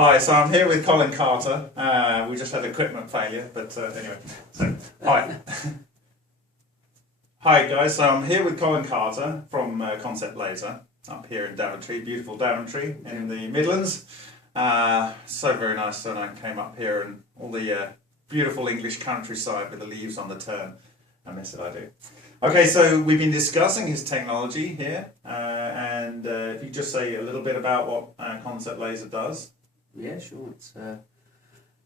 Hi, so I'm here with Colin Carter. We just had equipment failure, but anyway. So, hi. Hi guys, so I'm here with Colin Carter from Concept Laser up here in Daventry, beautiful Daventry in the Midlands. So very nice when I came up here and all the beautiful English countryside with the leaves on the turn. I miss it, I do. Okay, so we've been discussing his technology here, and if you just say a little bit about what Concept Laser does. Yeah, sure.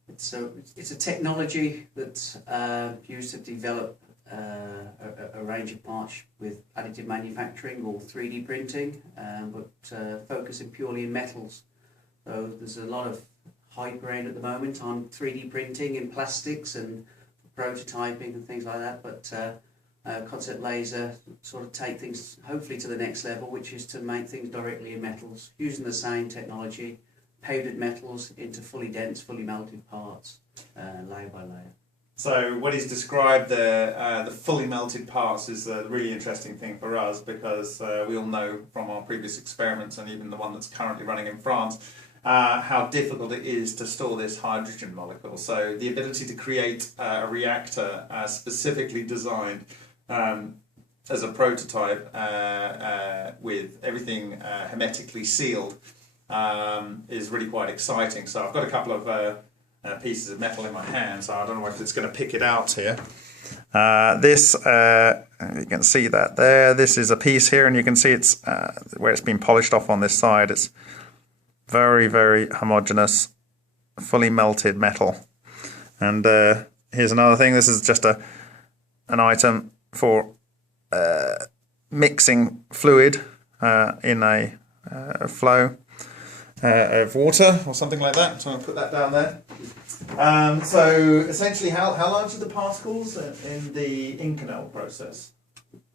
It's a technology that's used to develop a range of parts with additive manufacturing or 3D printing, but focusing purely in metals. So there's a lot of hype around at the moment on 3D printing in plastics and prototyping and things like that, but Concept Laser sort of take things hopefully to the next level, which is to make things directly in metals using the same technology, powdered metals into fully dense, fully melted parts, layer by layer. So what he's described the fully melted parts is a really interesting thing for us, because we all know from our previous experiments and even the one that's currently running in France how difficult it is to store this hydrogen molecule. So the ability to create a reactor specifically designed as a prototype with everything hermetically sealed is really quite exciting. So I've got a couple of pieces of metal in my hand, so I don't know if it's going to pick it out here. This, you can see that there, this is a piece here, and you can see it's where it's been polished off on this side. It's very, very homogeneous, fully melted metal. And here's another thing. This is just an item for mixing fluid in a flow of water or something like that. So I'm going to put that down there. So essentially, how large are the particles in the Inconel process?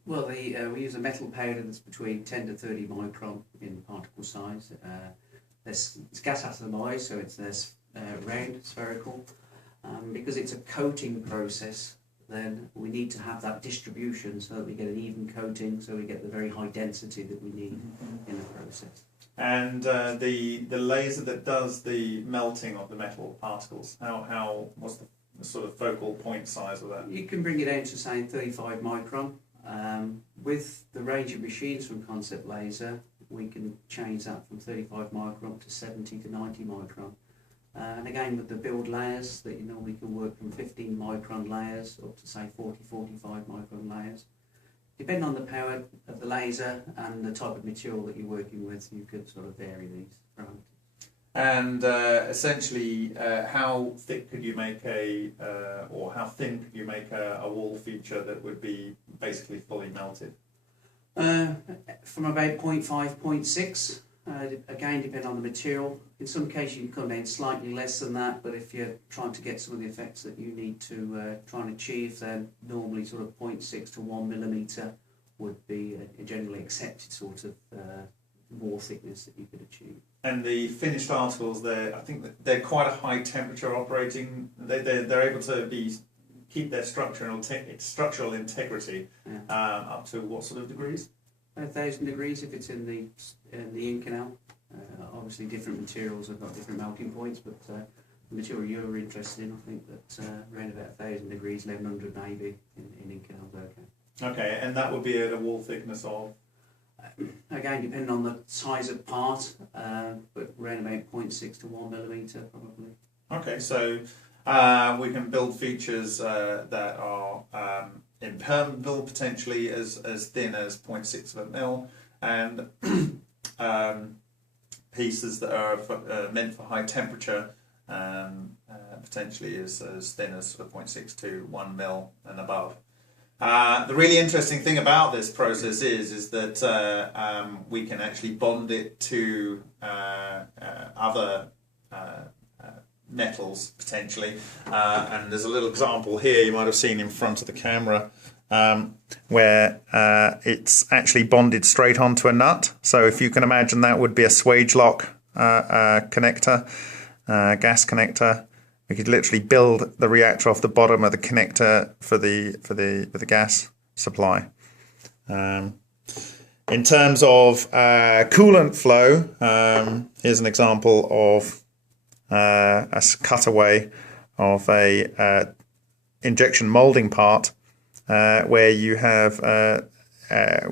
Well, we use a metal powder that's between 10 to 30 micron in particle size. It's gas atomized, so it's less round, spherical. Because it's a coating process, then we need to have that distribution so that we get an even coating, so we get the very high density that we need in the process. And the laser that does the melting of the metal particles, what's the sort of focal point size of that? You can bring it down to, say, 35 micron. With the range of machines from Concept Laser, we can change that from 35 micron to 70 to 90 micron. And again, with the build layers, that we can work from 15 micron layers up to, say, 40, 45 micron layers. Depending on the power of the laser and the type of material that you're working with, you could sort of vary these parameters. And essentially, how thick could you make or how thin could you make a wall feature that would be basically fully melted? From about 0.5, 0.6. Again, depending on the material. In some cases, you can come down slightly less than that, but if you're trying to get some of the effects that you need to try and achieve, then normally sort of 0.6 to 1 millimetre would be a generally accepted sort of wall thickness that you could achieve. And the finished articles, I think that they're quite a high temperature operating. They're able to keep their structural integrity up to what sort of degrees? 1,000 degrees if it's in the Inconel. Obviously different materials have got different melting points, but the material you're interested in, I think that around about 1,000 degrees, 1100 maybe in Inconel is okay. Okay, and that would be at a wall thickness of? Again, depending on the size of part, but around about 0.6 to 1 millimetre probably. Okay, so we can build features that are impermeable, potentially as thin as 0.6 of a mil, and pieces that are meant for high temperature, potentially as thin as sort of 0.6 to 1 mil and above. The really interesting thing about this process is that we can actually bond it to other metals potentially, and there's a little example here you might have seen in front of the camera where it's actually bonded straight onto a nut. So if you can imagine, that would be a swage lock connector, gas connector. We could literally build the reactor off the bottom of the connector for the gas supply. In terms of coolant flow, here's an example of a cutaway of a injection molding part where you have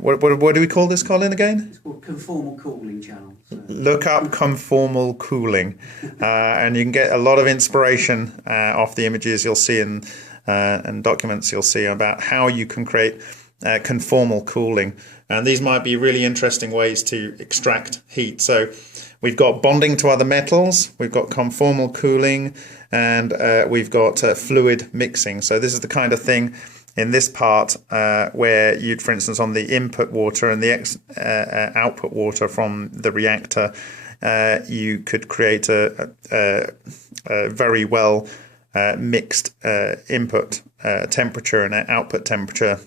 what do we call this, Colin, again? It's called conformal cooling channel. So. Look up conformal cooling, and you can get a lot of inspiration off the images you'll see in and documents you'll see about how you can create conformal cooling. And these might be really interesting ways to extract heat. So we've got bonding to other metals, we've got conformal cooling, and we've got fluid mixing. So this is the kind of thing in this part where you'd, for instance, on the input water and the output water from the reactor, you could create a very well mixed input temperature and output temperature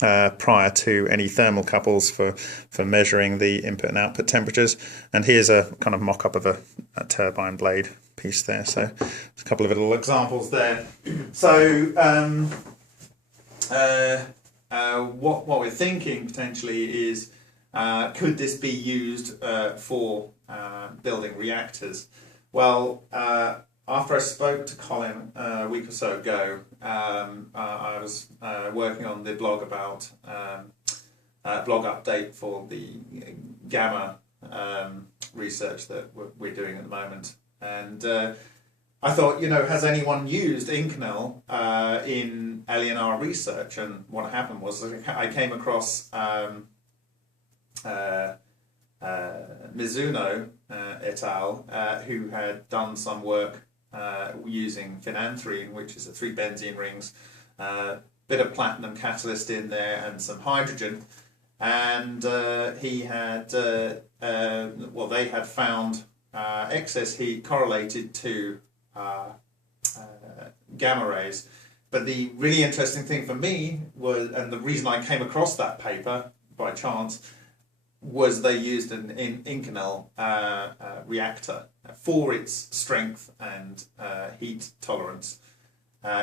prior to any thermocouples for measuring the input and output temperatures. And here's a kind of mock-up of a turbine blade piece there. So there's a couple of little examples there. So what we're thinking potentially is, could this be used for building reactors? Well, after I spoke to Colin a week or so ago, I was working on the blog about blog update for the gamma research that we're doing at the moment, and I thought, has anyone used Inconel in LNR research? And what happened was I came across Mizuno et al., who had done some work using phenanthrene, which is a 3 benzene rings, bit of platinum catalyst in there and some hydrogen, and he had they had found excess heat correlated to gamma rays. But the really interesting thing for me was, and the reason I came across that paper by chance, was they used an Inconel reactor for its strength and heat tolerance.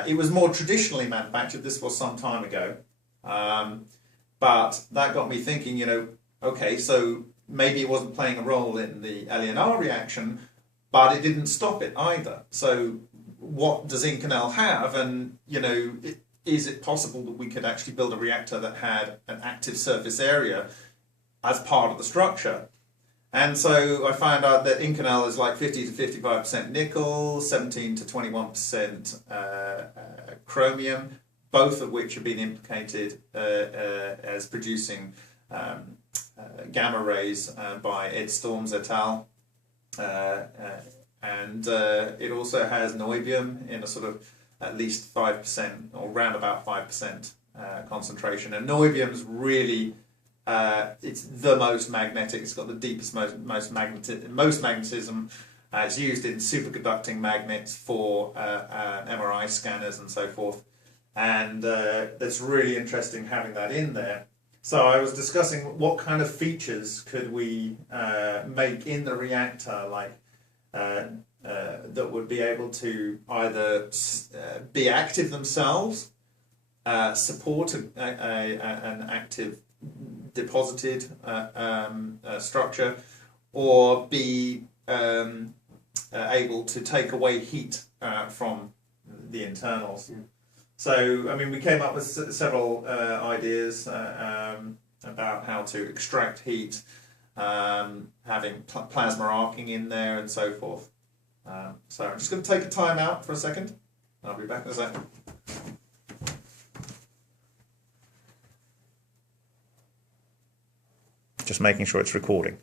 It was more traditionally manufactured. This was some time ago, but that got me thinking, okay, so maybe it wasn't playing a role in the LNR reaction, but it didn't stop it either. So what does Inconel have? And, is it possible that we could actually build a reactor that had an active surface area as part of the structure? And so I found out that Inconel is like 50 to 55% nickel, 17 to 21% chromium, both of which have been implicated as producing gamma rays by Ed Storms et al. And it also has niobium in a sort of at least 5% or round about 5% concentration. And niobium's really it's the most magnetic. It's got the deepest, most magnetism. It's used in superconducting magnets for MRI scanners and so forth. And that's really interesting having that in there. So I was discussing what kind of features could we make in the reactor, like that would be able to either be active themselves, support an active deposited structure, or be able to take away heat from the internals. Yeah. So, I mean, we came up with several ideas about how to extract heat, having plasma arcing in there and so forth. So I'm just going to take a time out for a second. I'll be back in a second. Just making sure it's recording.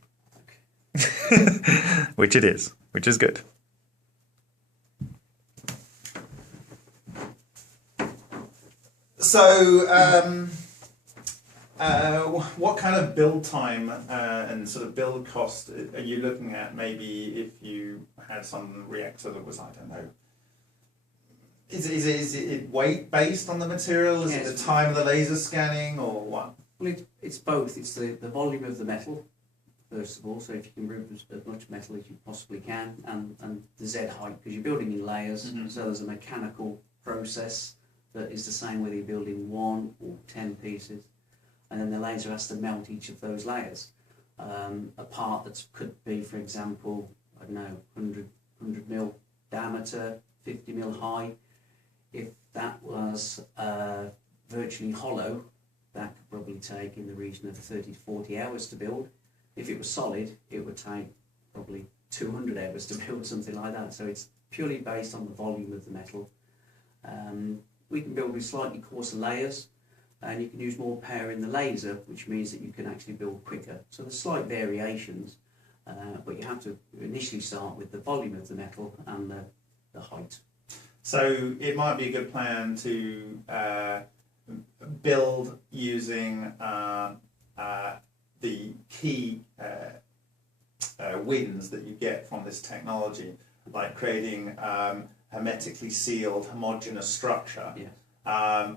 Okay. Which it is, which is good. So, what kind of build time and sort of build cost are you looking at, maybe if you had some reactor that was, I don't know, is it weight based on the material? Is it the time of the laser scanning, or what? Well, it's both. It's the volume of the metal, first of all, so if you can remove as much metal as you possibly can, and the Z height, because you're building in layers, so there's a mechanical process that is the same whether you're building 1 or 10 pieces, and then the laser has to melt each of those layers. A part that could be, for example, I don't know, 100mm diameter, 50mm high. If that was virtually hollow, that could probably take in the region of 30 to 40 hours to build. If it was solid, it would take probably 200 hours to build something like that. So it's purely based on the volume of the metal. We can build with slightly coarser layers, and you can use more power in the laser, which means that you can actually build quicker. So there's slight variations, but you have to initially start with the volume of the metal and the height. So it might be a good plan to build using the key wins that you get from this technology, like creating hermetically sealed homogeneous structure,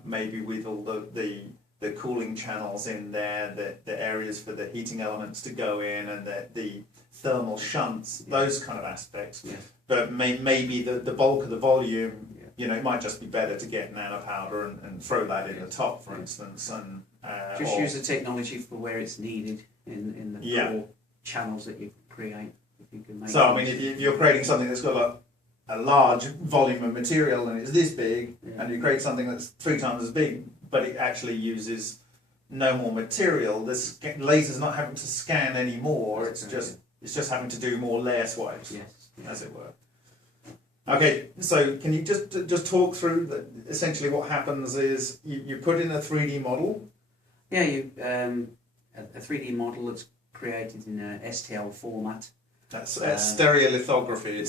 maybe with all the cooling channels in there, the areas for the heating elements to go in, and the thermal shunts, those kind of aspects. But maybe the bulk of the volume, you know, it might just be better to get nanopowder and throw that in the top, for instance, and just use the technology for where it's needed in the core channels that you create. If you can make so I mean, if you're creating something that's got a large volume of material and it's this big, and you create something that's 3 times as big, but it actually uses no more material, this laser's not having to scan anymore. It's just having to do more layer swipes, as it were. Okay, so can you just talk through essentially what happens is you put in a 3D model. Yeah, a 3D model that's created in a STL format. That's stereolithography.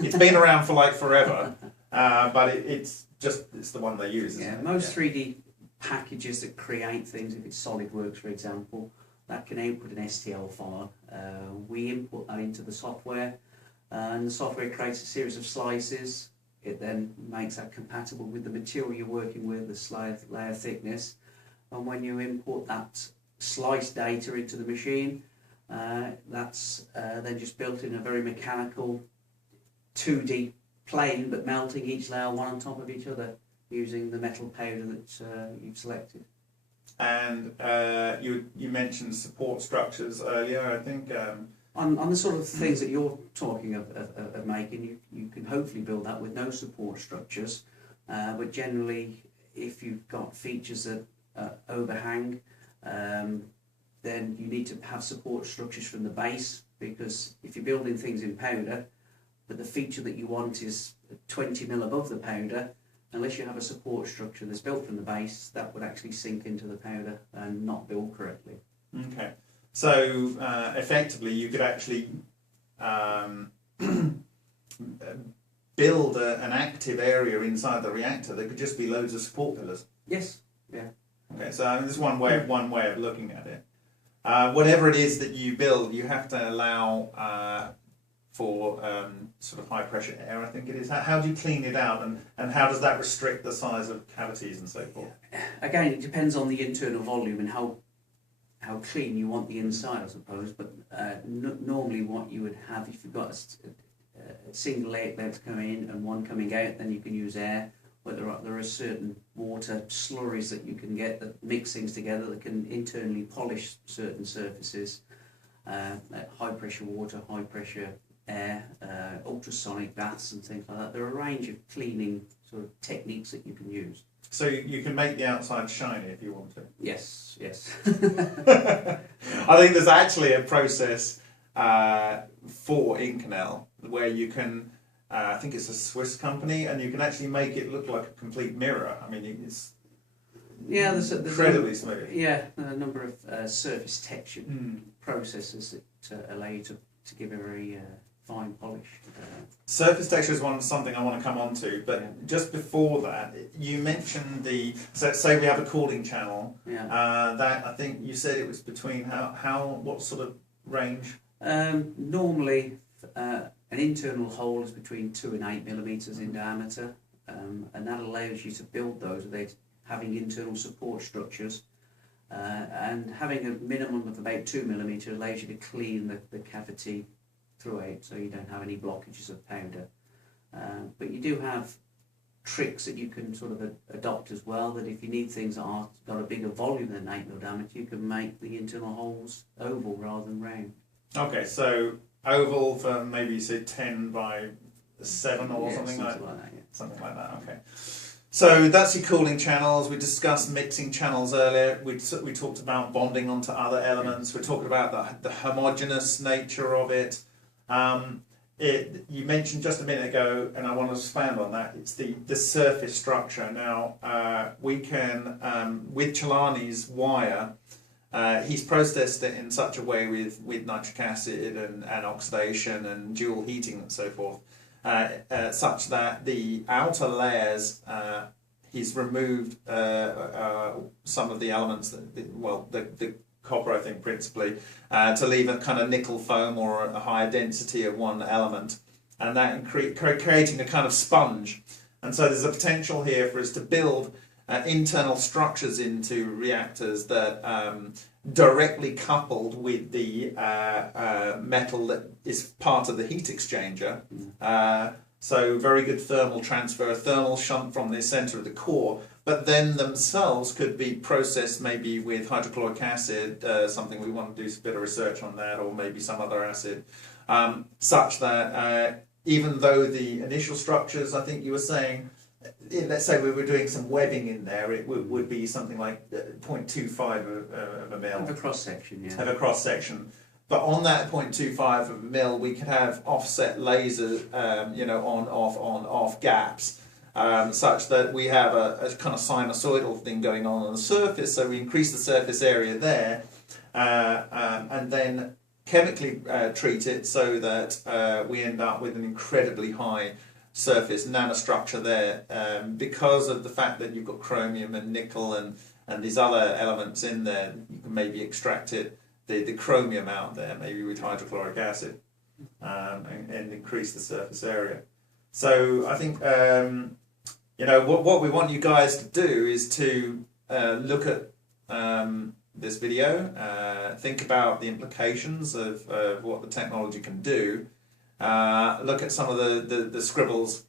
It's been around for like forever, but it's the one they use. Most 3D packages that create things, if it's SolidWorks for example, that can output an STL file. We input that into the software, and the software creates a series of slices. It then makes that compatible with the material you're working with, the layer thickness, and when you import that slice data into the machine, that's then just built in a very mechanical 2D plane, but melting each layer one on top of each other using the metal powder that you've selected. And you mentioned support structures earlier, I think. On the sort of things that you're talking of making, you can hopefully build that with no support structures, but generally if you've got features that overhang, then you need to have support structures from the base, because if you're building things in powder, but the feature that you want is 20mm above the powder, unless you have a support structure that's built from the base, that would actually sink into the powder and not build correctly. Okay, so effectively you could actually build an active area inside the reactor that could just be loads of support pillars. Yes. Yeah. Okay, so this is one way of looking at it. Whatever it is that you build, you have to allow for sort of high pressure air, I think it is. How do you clean it out, and how does that restrict the size of cavities and so forth? Again, it depends on the internal volume and how clean you want the inside, I suppose. But normally what you would have, if you've got a single outlet coming in and one coming out, then you can use air. But there are certain water slurries that you can get that mix things together that can internally polish certain surfaces. High pressure water, high pressure air, ultrasonic baths and things like that. There are a range of cleaning sort of techniques that you can use. So you can make the outside shiny if you want to? Yes. I think there's actually a process for Inconel where you can, I think it's a Swiss company, and you can actually make it look like a complete mirror. I mean, it's there's incredibly smooth. Yeah, a number of surface texture processes that allow you to give a very fine polish. Surface texture is something I want to come on to, but just before that, you mentioned so say we have a cooling channel. That I think you said it was between what sort of range? Normally, an internal hole is between 2 and 8mm in diameter, and that allows you to build those without having internal support structures. And having a minimum of about 2mm allows you to clean the cavity throughout, so you don't have any blockages of powder. But you do have tricks that you can sort of adopt as well, that if you need things that are got a bigger volume than 8mm diameter, you can make the internal holes oval rather than round. Okay, so oval for maybe say 10 by 7 or something like that. Yeah. Something like that. Okay. So that's your cooling channels. We discussed mixing channels earlier. We talked about bonding onto other elements. We're talking about the homogeneous nature of it. You mentioned just a minute ago, and I want to expand on that, it's the surface structure. Now, we can, with Celani's wire, he's processed it in such a way with nitric acid and oxidation and dual heating and so forth, such that the outer layers, he's removed some of the elements, the copper, I think, principally, to leave a kind of nickel foam or a higher density of one element, and that creating a kind of sponge. And so there's a potential here for us to build internal structures into reactors that directly coupled with the metal that is part of the heat exchanger. So very good thermal transfer, thermal shunt from the center of the core, but then themselves could be processed maybe with hydrochloric acid, something we want to do a bit of research on that, or maybe some other acid, such that even though the initial structures, I think you were saying, let's say we were doing some webbing in there, it would be something like 0.25 of a mil. Of a cross section, yeah. Of a cross section. But on that 0.25 of a mil, we could have offset lasers, on, off gaps, such that we have a kind of sinusoidal thing going on the surface. So we increase the surface area there, and then chemically treat it so that we end up with an incredibly high surface nanostructure there, because of the fact that you've got chromium and nickel and these other elements in there. You can maybe extract it, the chromium out there, maybe with hydrochloric acid, and increase the surface area. So I think what we want you guys to do is to look at this video, think about the implications of what the technology can do. Look at some of the scribbles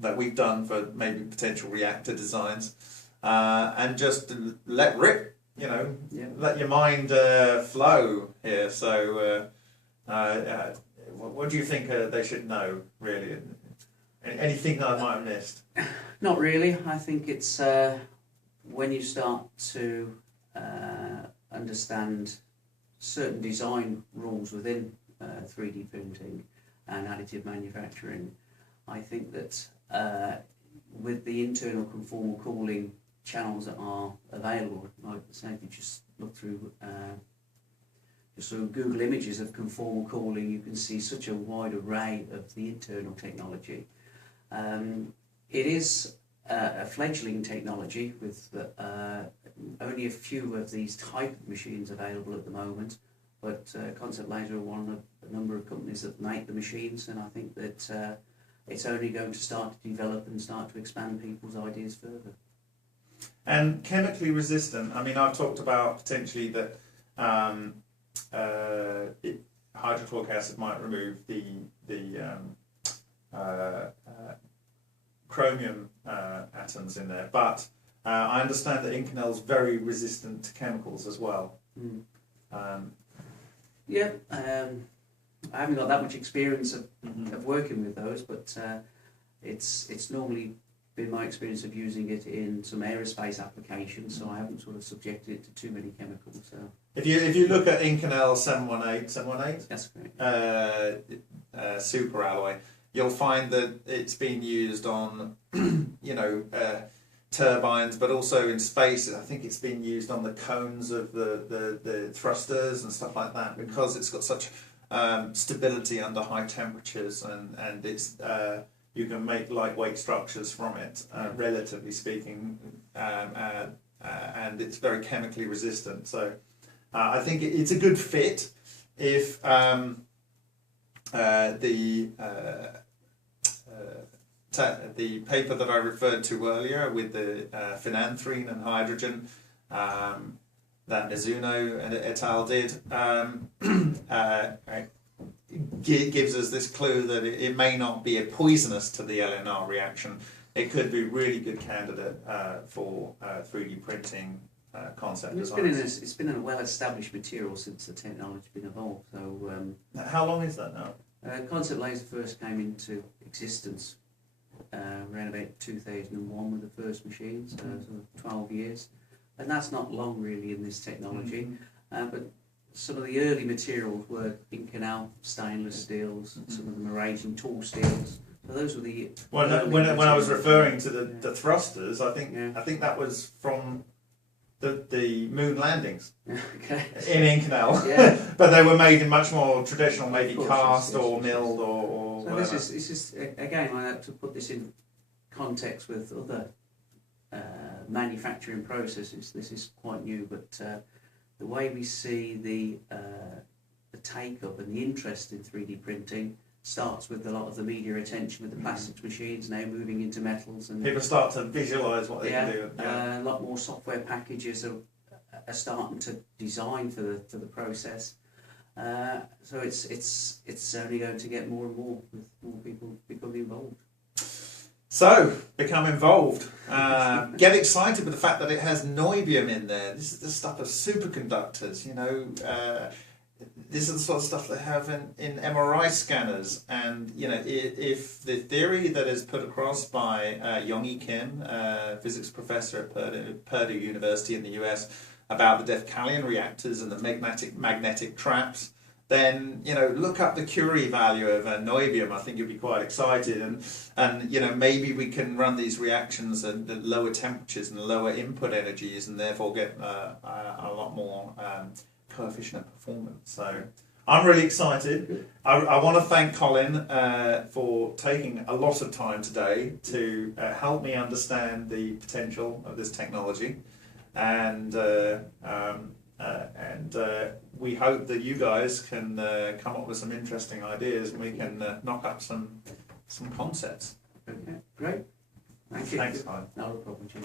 that we've done for maybe potential reactor designs, and just let rip, let your mind flow here. So what do you think they should know, really? Anything that I might have missed? Not really. I think it's when you start to understand certain design rules within 3D printing and additive manufacturing, I think that with the internal conformal cooling channels that are available, like say if you just look through just sort of Google images of conformal cooling, you can see such a wide array of the internal technology. It is a fledgling technology with only a few of these type of machines available at the moment, but Concept Laser are one of a number of companies that make the machines, and I think that it's only going to start to develop and start to expand people's ideas further. And chemically resistant, I mean, I've talked about potentially that hydrochloric acid might remove the chromium atoms in there, but I understand that Inconel is very resistant to chemicals as well. Yeah, I haven't got that much experience of working with those, but it's normally been my experience of using it in some aerospace applications, so I haven't sort of subjected it to too many chemicals. So. If you look at Inconel 718, that's correct. Super alloy, you'll find that it's been used on turbines, but also in space. I think it's been used on the cones of the thrusters and stuff like that, because it's got such stability under high temperatures, and it's you can make lightweight structures from it, relatively speaking, and it's very chemically resistant. So I think it's a good fit if the paper that I referred to earlier with the phenanthrene and hydrogen that Mizuno and et al. Did gives us this clue that it may not be a poisonous to the LNR reaction. It could be a really good candidate for 3D printing concept designs. It's been a well-established material since the technology's been evolved. So how long is that now? Concept Laser first came into existence around about 2001 with the first machines, sort of 12 years. And that's not long really in this technology, but some of the early materials were Inconel stainless steels, some of them are aging tool steels. So those were the when I was referring to the thrusters, I think that was from the moon landings okay. in Inconel, but they were made in much more traditional, maybe cast or milled or so whatever. this is again, I have to put this in context with other manufacturing processes. This is quite new, but the way we see the take-up and the interest in 3D printing starts with a lot of the media attention with the plastics machines now moving into metals, and people start to visualise what they can do. A lot more software packages are starting to design for the process. So it's only going to get more and more with more people becoming involved. So, become involved. Get excited with the fact that it has niobium in there. This is the stuff of superconductors, you know. This is the sort of stuff they have in MRI scanners. And, you know, if the theory that is put across by Yonghi Kim, physics professor at Purdue University in the US, about the Defcalion reactors and the magnetic traps, then, you know, look up the Curie value of niobium. I think you'll be quite excited, and you know, maybe we can run these reactions at lower temperatures and lower input energies, and therefore get a lot more coefficient of performance. So I'm really excited. I want to thank Colin for taking a lot of time today to help me understand the potential of this technology, and we hope that you guys can come up with some interesting ideas, and we can knock up some concepts. Okay, great. Thank you. Thanks, Colin. No problem, Jim.